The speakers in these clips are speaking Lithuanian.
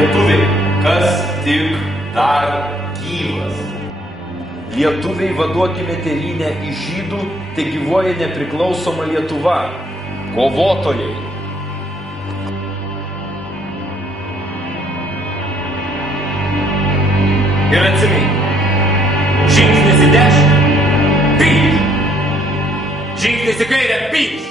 Lietuviai, kas tik dar gyvas. Lietuviai, vaduokime tėvynę iš žydų, te gyvuoja nepriklausoma Lietuva. Kovotojai. Ir atsimink, žingsnis į dešinę, pykš. Žingsnis į kairę, pykš.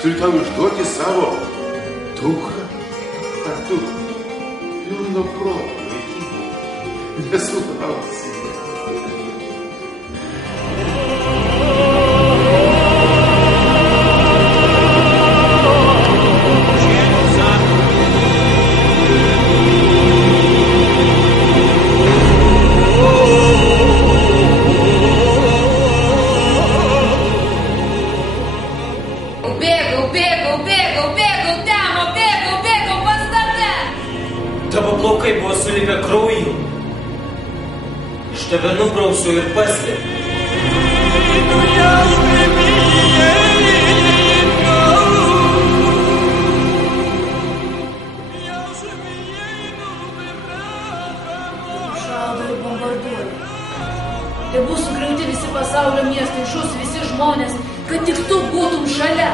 Turiu tau išduoti savo dukrą, ar tu pilno proto vaikinų nesulauksi. Tavo plaukai buvo sulipę krauju. Iš tave nubrausiu ir paslėpiu. Šaudo ir bombarduoja. Tai bus sugriauti visi pasaulio miestai, žus visi žmonės, kad tik tu būtum šalia.